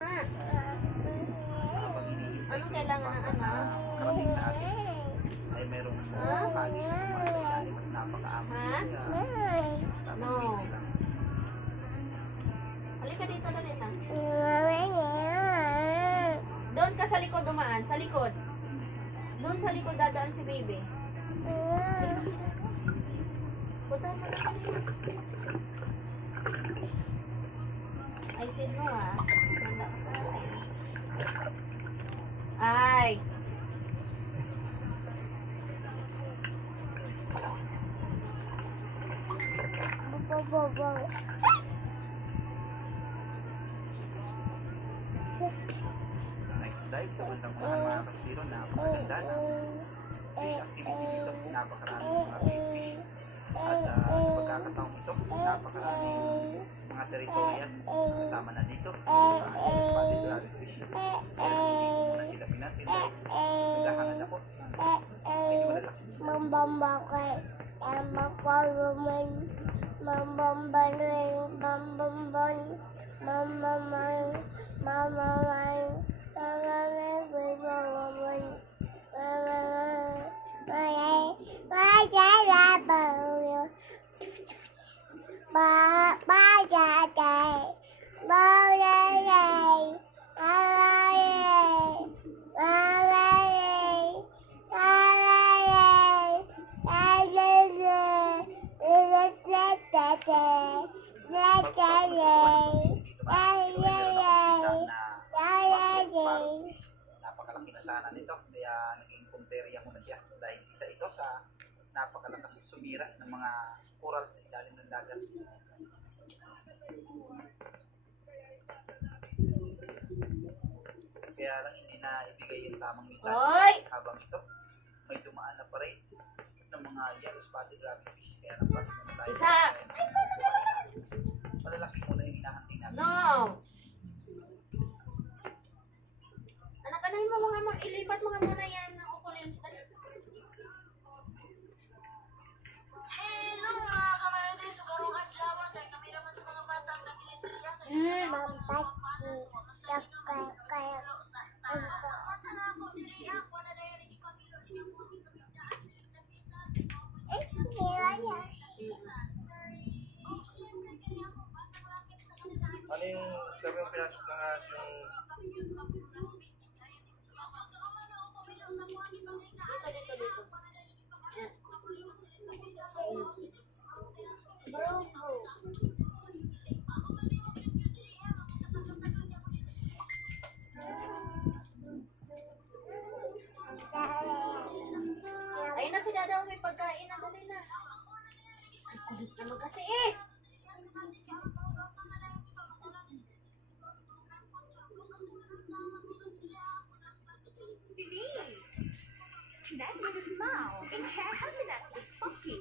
Habang hinihintay Anong ko kailangan ng na karating sa akin, ay merong pagi na mga sa ilalim at napakaamo. Ha? Kaya, No. tapos lang. Halika dito, Dalita. Doon ka sa likod dumaan, sa likod. Doon sa likod dadaan si baby. Punta mo na. Ay, sino ah? Manda ka sa akin. Ay! Next dive sa bandang unahan mga kasbiro, napakaganda ng fish activity dito. Napakaraming mga big fish. At sa pagkakataong ito, napakaraming mga teritorya kasama na dito. Mga spotted rabbitfish. Kaya hindi ko muna sila pinansin dahil naghahangan ako. Medyo malalaki. Napakalaki na sana nito, kaya naging punteriya ko na siya dahil isa ito sa napakalakas sumira ng mga coral sa ilalim ng dagat. Kaya lang hindi na ibigay yung tamang distansya habang ito may dumaan na pa rin ng mga yellow spotted rabbitfish. Kaya napasok muna tayo. Isa! Malalaki muna yung hinahunting natin. No! Anak, anahin mo mga ilipat mga muna yan ng ukulin. Hello mga kamarites, sugarong adlaw dahil kami naman sa mga batang nagilindriya kaya mata na ako diri ako na dahil hindi pamilo din ako hindi pagdaan Ano yung sabi yung pinasok ng yung Dito. Ayun na si Dada, may pagkain na. Dali na. Ay, kulit naman kasi eh. That with a smile and chat happiness with Funky.